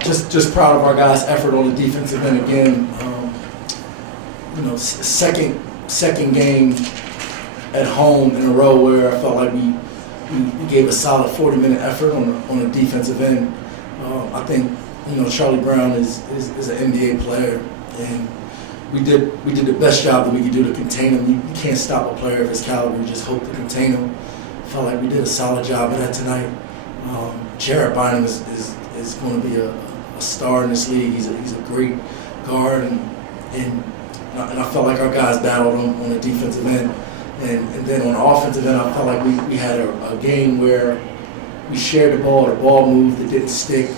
Just proud of our guys' effort on the defensive end again. Second game at home in a row where I felt like we gave a solid 40-minute effort on the defensive end. I think Charlie Brown is an NBA player, and we did the best job that we could do to contain him. You can't stop a player of his caliber. You just hope to contain him. Felt like we did a solid job of that tonight. Jarrett Bynum is going to be a star in this league. He's a great guard, and I felt like our guys battled on the defensive end. And then on the offensive end, I felt like we had a game where we shared the ball moved, it didn't stick,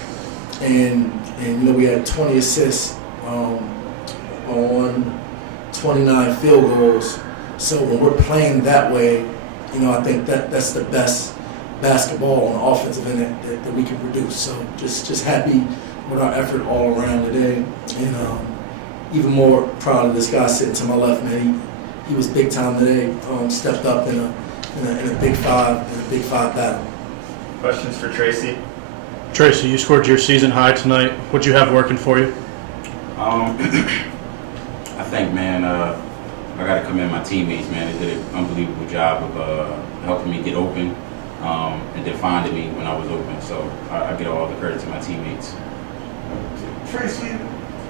and we had 20 assists on 29 field goals. So when we're playing that way, I think that's the best basketball on the offensive end that we can produce. So just happy with our effort all around today, and even more proud of this guy sitting to my left, man. He was big time today. Stepped up in a big five battle. Questions for Tracy? Tracy, you scored your season high tonight. What'd you have working for you? I think, man, I got to commend my teammates, man. They did an unbelievable job of helping me get open and then finding me when I was open. So I give all the credit to my teammates. Tracy,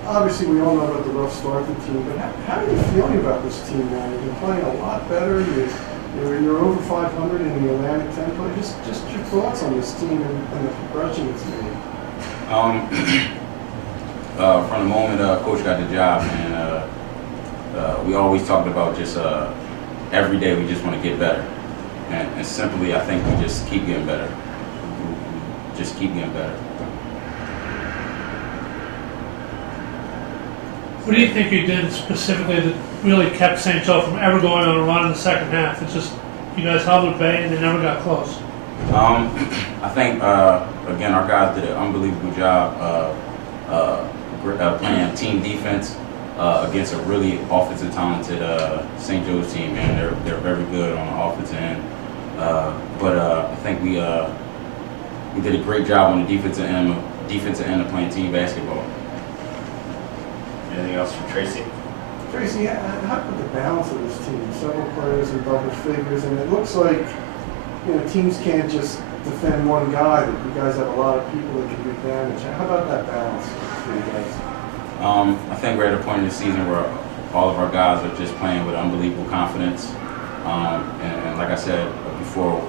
obviously we all know about the rough start to the team, but how are you feeling about this team now? You've been playing a lot better. You're over 500 in the Atlantic 10 play. Just your thoughts on this team and the progression it's made. From the moment Coach got the job, man, we always talked about just every day we just want to get better. And simply, I think we just keep getting better. Just keep getting better. What do you think you did specifically that really kept St. Joe from ever going on a run in the second half? It's just you guys held at bay and they never got close. I think, again, our guys did an unbelievable job playing team defense against a really offensive talented St. Joe's team, man. They're very good on the offensive end. But I think we did a great job on the defensive end of playing team basketball. Anything else from Tracy? Tracy, how about the balance of this team? Several players in double figures, and it looks like teams can't just defend one guy. That you guys have a lot of people that can do damage. How about that balance for you guys? I think we're at a point in the season where all of our guys are just playing with unbelievable confidence. And like I said before,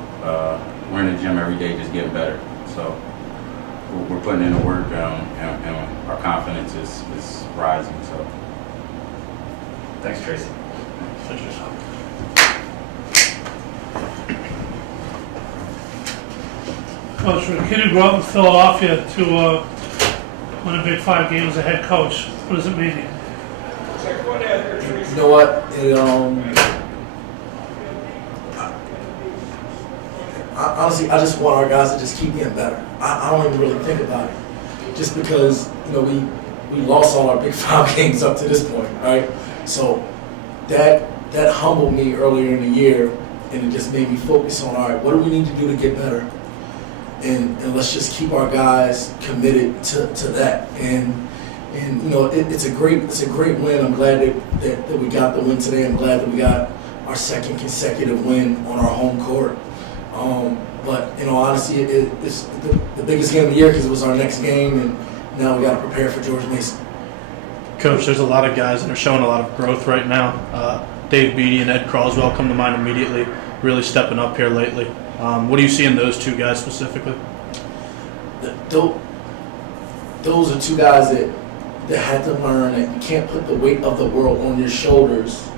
we're in the gym every day just getting better. So we're putting in the work, and our confidence is rising. So Thanks, Tracy. Coach, for a kid who grew up in Philadelphia to win a Big Five game as a head coach, what does it mean to you? You know what? Honestly, I just want our guys to just keep getting better. I don't even really think about it, just because we lost all our Big Five games up to this point, right? So that humbled me earlier in the year, and it just made me focus on, all right, what do we need to do to get better, and let's just keep our guys committed to that. And it's a great win. I'm glad that we got the win today. I'm glad that we got our second consecutive win on our home court. But honestly, it's the biggest game of the year because it was our next game, and now we got to prepare for George Mason. Coach, there's a lot of guys that are showing a lot of growth right now. Dave Beatty and Ed Croswell come to mind immediately, really stepping up here lately. What do you see in those two guys specifically? Those are two guys that had to learn that you can't put the weight of the world on your shoulders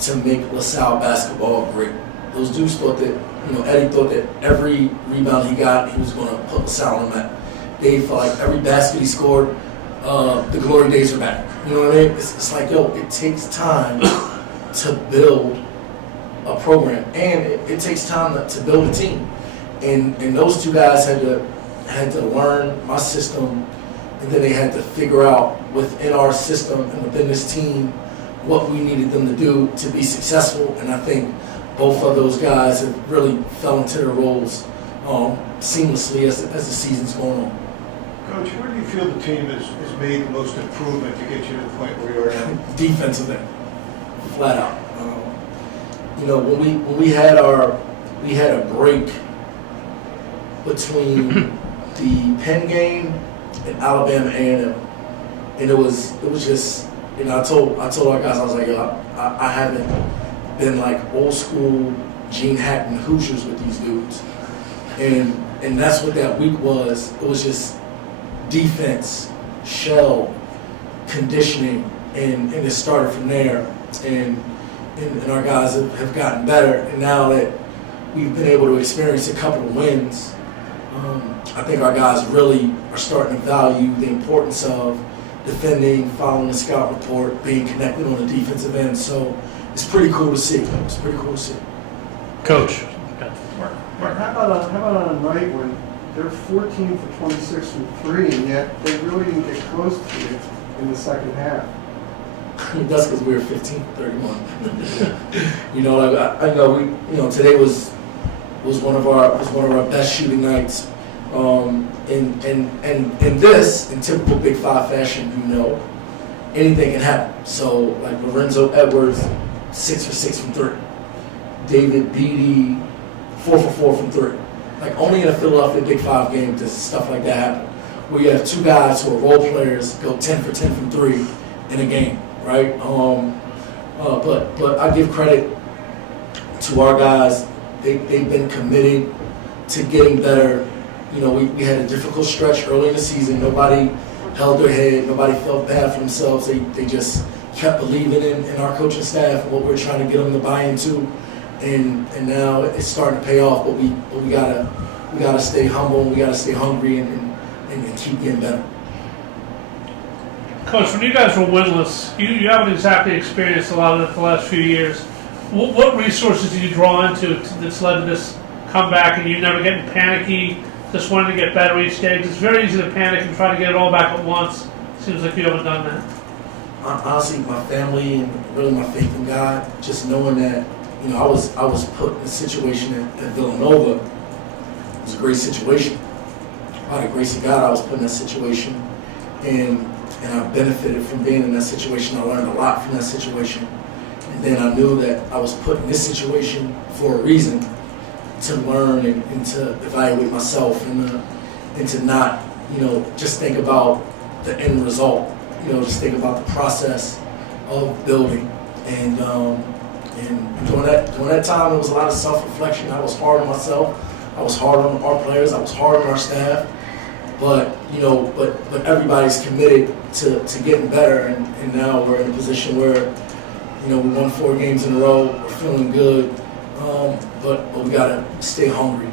to make LaSalle basketball great. Those dudes thought that, Eddie thought that every rebound he got, he was going to put LaSalle on the map. Dave felt like every basket he scored, the glory days are back. You know what I mean? It's like, it takes time to build a program, and it takes time to build a team. And those two guys had to learn my system, and then they had to figure out within our system and within this team what we needed them to do to be successful. And I think both of those guys have really fell into their roles seamlessly as the season's going on. Coach, where do you feel the team has made the most improvement to get you to the point where you are now? Defensive end, flat out. When we had a break between the Penn game and Alabama A&M, and it was just, I told our guys, I was like, yo, I haven't been like old school Gene Hackman Hoosiers with these dudes, and that's what that week was. It was just defense, shell, conditioning, and it started from there. And our guys have gotten better. And now that we've been able to experience a couple of wins, I think our guys really are starting to value the importance of defending, following the scout report, being connected on the defensive end. So it's pretty cool to see. It's pretty cool to see. Coach. How about on a night when they're 14 for 26 from 3, and yet they really didn't get close to it in the second half? That's because we were 15, 31. I know today was one of our best shooting nights. In this, in typical Big 5 fashion, anything can happen. So like Lorenzo Edwards, 6 for 6 from 3. David Beatty, 4 for 4 from 3. Like only in a Philadelphia Big 5 game does stuff like that happen. Where you have two guys who are role players go 10 for 10 from 3 in a game. Right, but I give credit to our guys. They've been committed to getting better. We had a difficult stretch early in the season. Nobody held their head. Nobody felt bad for themselves. They just kept believing in our coaching staff and what we're trying to get them to buy into. And now it's starting to pay off. But we gotta stay humble. And we gotta stay hungry and keep getting better. Coach, when you guys were winless, you haven't exactly experienced a lot of it the last few years. What resources did you draw into that's led to this comeback, and you never getting panicky, just wanting to get better each day? 'Cause it's very easy to panic and try to get it all back at once. Seems like you haven't done that. Honestly, my family and really my faith in God, just knowing that, I was put in a situation at Villanova. It was a great situation. By the grace of God, I was put in that situation, and I benefited from being in that situation. I learned a lot from that situation. And then I knew that I was put in this situation for a reason, to learn and to evaluate myself and to not, just think about the end result. Just think about the process of building. And during that time, there was a lot of self-reflection. I was hard on myself. I was hard on our players. I was hard on our staff. But everybody's committed to getting better, and now we're in a position where, we won 4 games in a row. We're feeling good, but we gotta stay hungry.